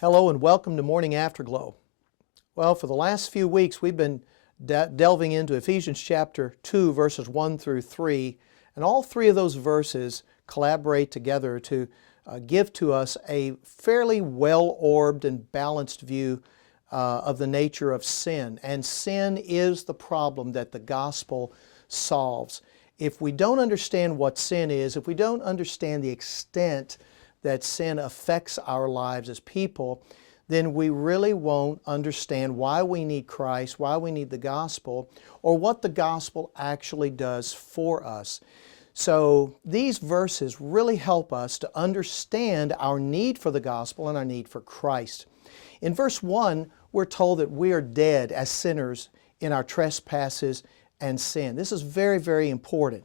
Hello and welcome to Morning Afterglow. Well, for the last few weeks we've been delving into Ephesians chapter 2 verses 1 through 3, and all three of those verses collaborate together to give to us a fairly well-orbed and balanced view of the nature of sin. And sin is the problem that the gospel solves. If we don't understand what sin is, if we don't understand the extent that sin affects our lives as people, then we really won't understand why we need Christ, why we need the gospel, or what the gospel actually does for us. So these verses really help us to understand our need for the gospel and our need for Christ. In verse 1, we're told that we are dead as sinners in our trespasses and sin. This is very, very important.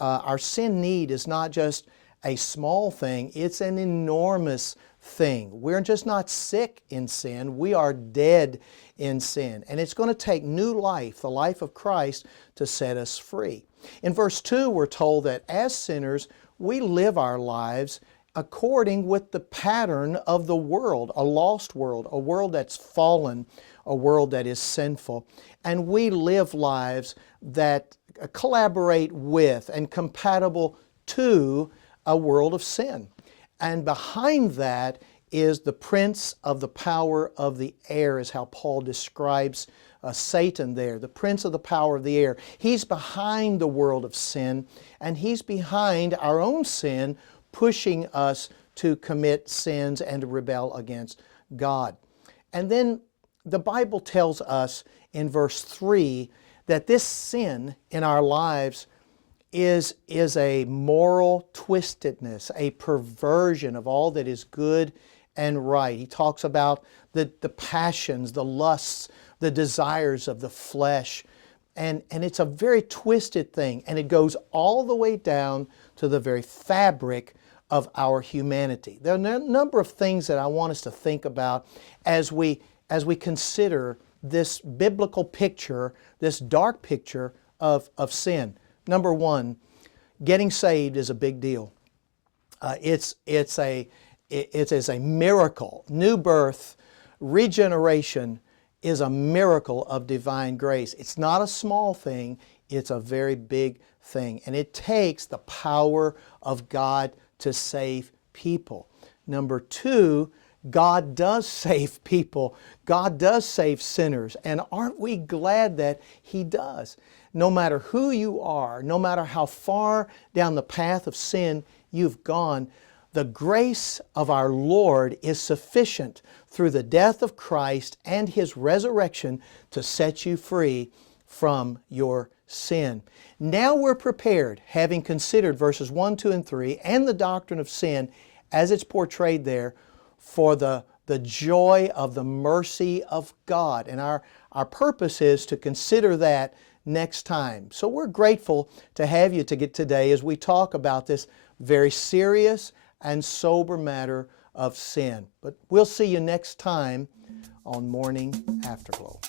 Our sin need is not just a small thing, it's an enormous thing. We're just not sick in sin, we are dead in sin. And it's going to take new life, the life of Christ, to set us free. In verse 2, we're told that as sinners, we live our lives according with the pattern of the world, a lost world, a world that's fallen, a world that is sinful. And we live lives that collaborate with and compatible to a world of sin. And behind that is the prince of the power of the air, is how Paul describes Satan there, the prince of the power of the air. He's behind the world of sin, and he's behind our own sin, pushing us to commit sins and to rebel against God. And then the Bible tells us in verse 3 that this sin in our lives is a moral twistedness, a perversion of all that is good and right. He talks about the passions, the lusts, the desires of the flesh. And it's a very twisted thing, and it goes all the way down to the very fabric of our humanity. There are a number of things that I want us to think about as we consider this biblical picture, this dark picture of sin. Number one, getting saved is a big deal. It's a miracle. New birth, regeneration is a miracle of divine grace. It's not a small thing, it's a very big thing. And it takes the power of God to save people. Number two, God does save people. God does save sinners. And aren't we glad that He does? No matter who you are, no matter how far down the path of sin you've gone, the grace of our Lord is sufficient through the death of Christ and His resurrection to set you free from your sin. Now we're prepared, having considered verses 1, 2, and 3 and the doctrine of sin as it's portrayed there, for the joy of the mercy of God. And our purpose is to consider that next time. So we're grateful to have you today as we talk about this very serious and sober matter of sin. But we'll see you next time on Morning Afterglow.